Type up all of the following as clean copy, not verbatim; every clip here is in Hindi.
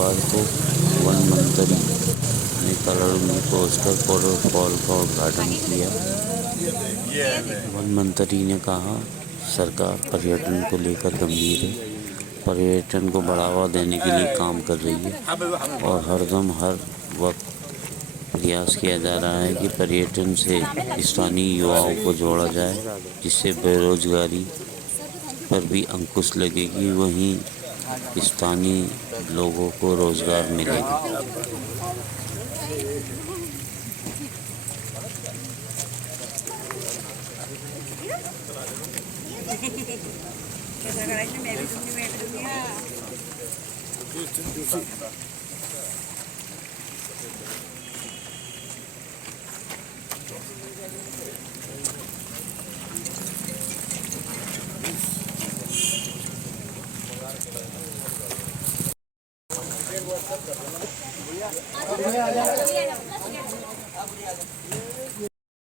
बुधवार को वन मंत्री ने कलरंगी पोस्टर प्रोटोकॉल का उद्घाटन किया। वन मंत्री ने कहा, सरकार पर्यटन को लेकर गंभीर है, पर्यटन को बढ़ावा देने के लिए काम कर रही है और हरदम हर वक्त प्रयास किया जा रहा है कि पर्यटन से स्थानीय युवाओं को जोड़ा जाए, जिससे बेरोजगारी पर भी अंकुश लगेगी, वहीं स्थानीय लोगों को रोजगार मिलेगा।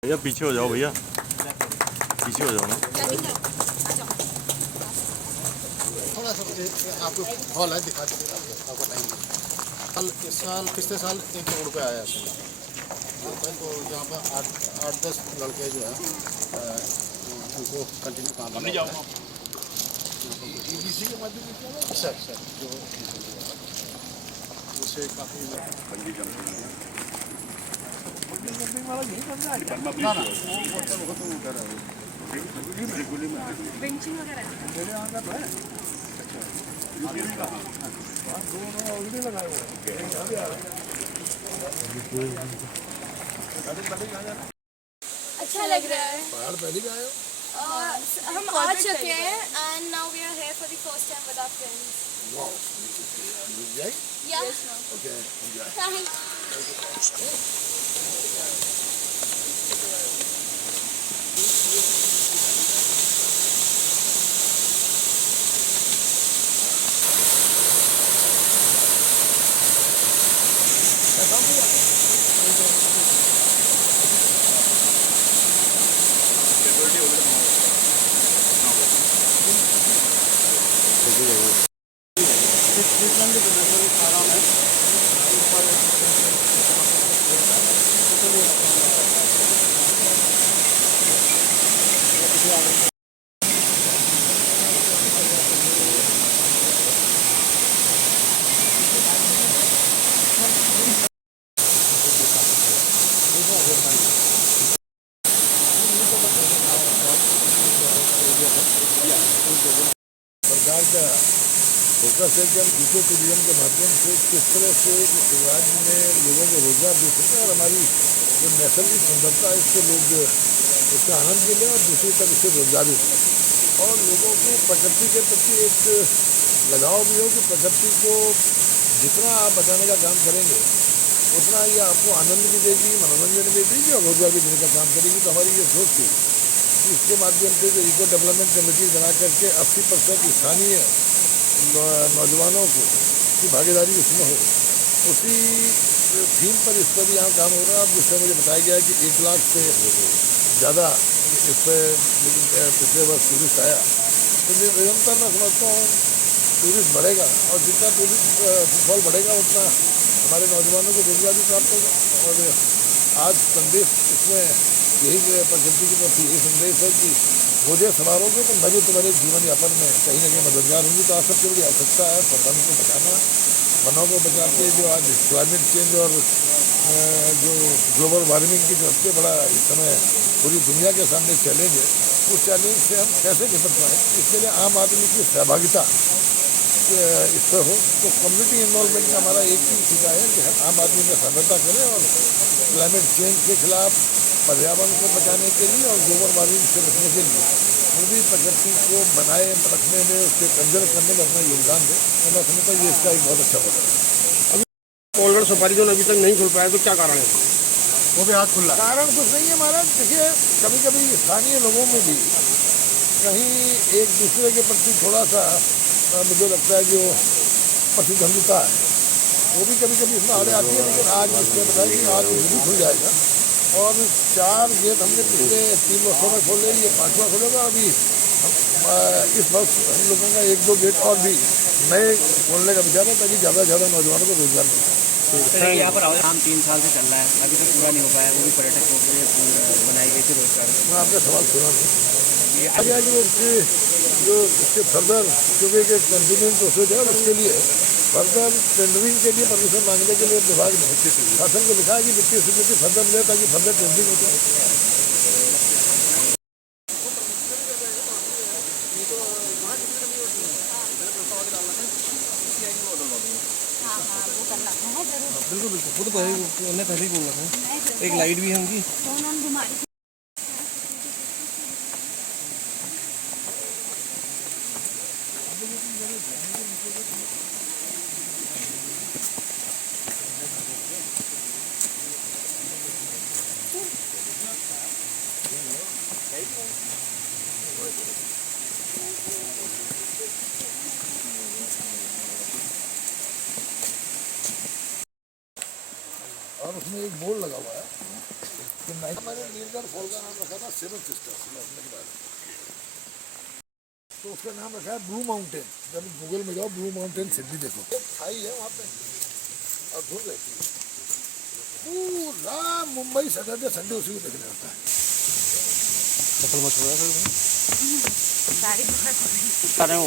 भैया पीछे हो जाओ, भैया पीछे हो जाओ ना। थोड़ा सा आपको हॉल है, दिखा दीजिए, आपको बताएंगे। इस साल पिछले साल 1 करोड़ रुपये आया तो यहाँ पर 8-10 लड़के जो है उनको कंटिन्यू काम नहीं जाओ EBC के माध्यम से सर जो उससे काफ़ी बंदी कंपनी है ना वो तो उधर है बेंचिंग वगैरह मेरे यहाँ का तो है। अच्छा लग रहा है। पहाड़ पहले भी आए हो? हम आ चुके हैं and now we are here for the first time with our friends. Wow. Enjoy? Yeah. Okay, enjoy. Thanks. सरकार का फोकस है कि हम इको टूरिज्म के माध्यम से किस तरह से इस राज्य में लोगों को रोजगार दे सकें और हमारी जो नैसर्गिक सुंदरता है इससे लोग उसका आनंद भी लें और दूसरी तरफ इससे रोजगार भी मिले और लोगों को प्रकृति के प्रति एक लगाव भी हो कि प्रकृति को जितना आप बचाने का काम करेंगे उतना ये आपको आनंद भी देगी, मनोरंजन भी देगी और रोजगार भी देने का काम करेगी। तो हमारी ये सोच थी कि इसके माध्यम से जो इको डेवलपमेंट कमेटी बना करके 80% स्थानीय नौजवानों को की भागीदारी उसमें हो, उसी थीम पर इस पर यहाँ काम हो रहा है। जिससे मुझे बताया गया है कि 1 लाख से ज़्यादा इस पर पिछले वर्ष टूरिस्ट आया। तो निरंतर मैं समझता हूँ टूरिस्ट बढ़ेगा और जितना टूरिस्ट फुटफॉल बढ़ेगा उतना हमारे नौजवानों को रोजगार भी प्राप्त होगा। और आज संदेश इसमें यही प्रकृति की तरफ यही संदेश है कि मुझे समारोह में तो मैं भी तुम्हारे जीवन यापन में कहीं ना कहीं मददगार होंगी। तो आज सबसे बड़ी आवश्यकता है वन को बचाना, वनों को बचा के जो आज क्लाइमेट चेंज और जो ग्लोबल वार्मिंग की जो सबसे बड़ा इस समय पूरी दुनिया के सामने चैलेंज है, उस चैलेंज से हम कैसे निपट पाएँ, इसके लिए आम आदमी की सहभागिता इस पर हो। तो कम्युनिटी इन्वॉल्वमेंट का हमारा एक ही टीका है कि आम आदमी में सहभागिता करें और क्लाइमेट चेंज के खिलाफ, पर्यावरण को बचाने के लिए और ग्लोबल वार्मिंग से बचने के लिए पूरी प्रकृति को बनाए रखने में, उसके कंजर्व करने में अपना योगदान दें। तो मैं समझता हूँ ये इसका एक बहुत अच्छा मौका है। अभी ओल्ड सफारी जोन अभी तक नहीं खुल पाया, तो क्या कारण है? वो भी आज खुल रहा है। कारण कुछ नहीं है महाराज। देखिए, कभी कभी स्थानीय लोगों में भी कहीं एक दूसरे के प्रति थोड़ा सा मुझे लगता है जो प्रतिद्वंदिता है वो भी कभी कभी इसमें आड़े आती है। लेकिन आज इसमें बताया कि आज वो भी खुल जाएगा और 4 गेट हमने पिछले 3 वर्षों में खोले, ये 5वां खोलेगा। अभी इस वर्ष हम लोगों का 1-2 गेट और भी नए खोलने का विचार है ताकि ज़्यादा से ज़्यादा नौजवानों को रोजगार मिले। यहाँ पर काम 3 साल से चल रहा है, अभी तक पूरा नहीं हो पाया, वो भी पर्यटकों के लिए बनाई गई थी रोजगार। मैं आपका सवाल सुना नहीं आगे जो इसके फर्दर क्योंकि एक कंटिन्यूइंग प्रोसेस है और उसके लिए फर्दर टेंडरिंग के लिए परमिशन मांगने के लिए विभाग ने शासन को लिखा है कि वित्तीय स्वीकृति फर्दर मिले ताकि फर्दर टेंडरिंग हो जाए। हाँ हाँ वो करना है जरूर। बिल्कुल बिल्कुल, वो तो पहले ही बोलना था। एक लाइट भी है उनकी। फोन घुमा और उसमें एक बोर्ड लगा हुआ है कि नाइट मैंने नीलगढ़ फॉल का नाम रखा था सेवन सिस्टर्स के बारे में, तो उसका नाम रखा है ब्लू माउंटेन। जब गूगल में जाओ ब्लू माउंटेन सिटी देखो, खाई है वहाँ पे और धूप रहती है, पूरा मुंबई सैटरडे संडे उसी को देखने आता है। गाड़ी पकड़ कर रहे हो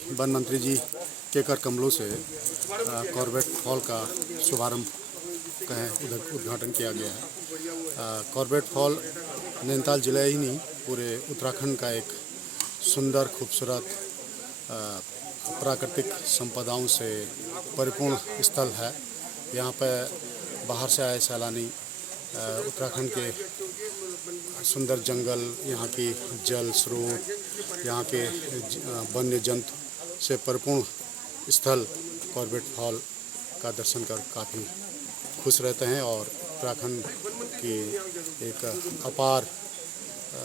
वन मंत्री जी के कर कमलों से कॉर्बेट फॉल का शुभारंभ कहें उद्घाटन किया गया है। कॉर्बेट फॉल नैनीताल जिला ही नहीं पूरे उत्तराखंड का एक सुंदर खूबसूरत प्राकृतिक संपदाओं से परिपूर्ण स्थल है। यहाँ पर बाहर से आए सैलानी उत्तराखंड के सुंदर जंगल, यहाँ की जल स्रोत, यहाँ के वन्य जंतु से परिपूर्ण स्थल कॉर्बेट फॉल का दर्शन कर काफ़ी खुश रहते हैं और उत्तराखंड की एक अपार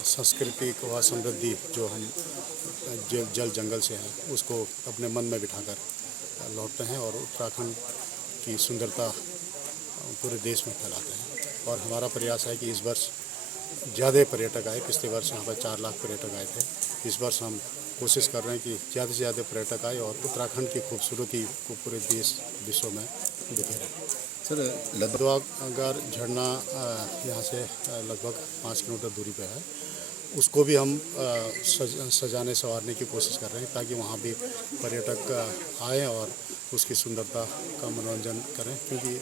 सांस्कृतिक व समृद्धि जो हम जल जंगल से हैं उसको अपने मन में बिठाकर लौटते हैं और उत्तराखंड की सुंदरता पूरे देश में फैलाते हैं। और हमारा प्रयास है कि इस वर्ष ज़्यादा पर्यटक आए। पिछले वर्ष यहाँ पर 4 लाख पर्यटक आए थे। इस वर्ष हम कोशिश कर रहे हैं कि ज़्यादा से ज़्यादा पर्यटक आए और उत्तराखंड की खूबसूरती को पूरे देश विश्व में बिखेरे। सर लद्दाख झरना यहाँ से लगभग 5 किलोमीटर दूरी पे है, उसको भी हम सजाने संवारने की कोशिश कर रहे हैं ताकि वहाँ भी पर्यटक आएँ और उसकी सुंदरता का मनोरंजन करें, क्योंकि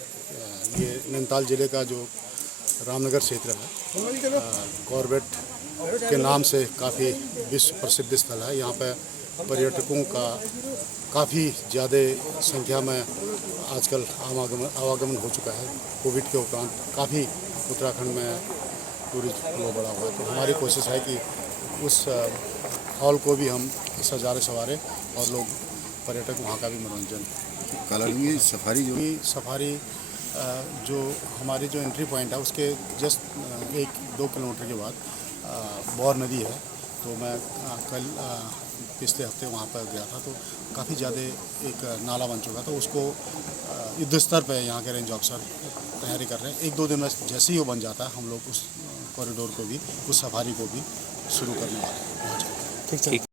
ये नैनीताल ज़िले का जो रामनगर क्षेत्र है कॉर्बेट के नाम से काफ़ी विश्व प्रसिद्ध स्थल है। यहाँ पर पर्यटकों का काफ़ी ज़्यादा संख्या में आजकल आवागमन हो चुका है। कोविड के उपरांत काफ़ी उत्तराखंड में टूरिज्म फ्लो बढ़ा हुआ है, तो हमारी कोशिश है कि उस हॉल को भी हम सजारे संवारें और लोग पर्यटक वहाँ का भी मनोरंजन। कालाडूंगी सफारी सफारी जो हमारी जो एंट्री पॉइंट है उसके जस्ट 1-2 किलोमीटर के बाद बौर नदी है, तो मैं कल पिछले हफ्ते वहाँ पर गया था तो काफ़ी ज़्यादा एक नाला बन चुका था। उसको युद्ध स्तर पर यहाँ के रेंज ऑफिसर तैयारी कर रहे हैं। 1-2 दिन में जैसे ही वो बन जाता है हम लोग उस कॉरिडोर को भी, उस सफारी को भी शुरू करने वाले हैं। ठीक।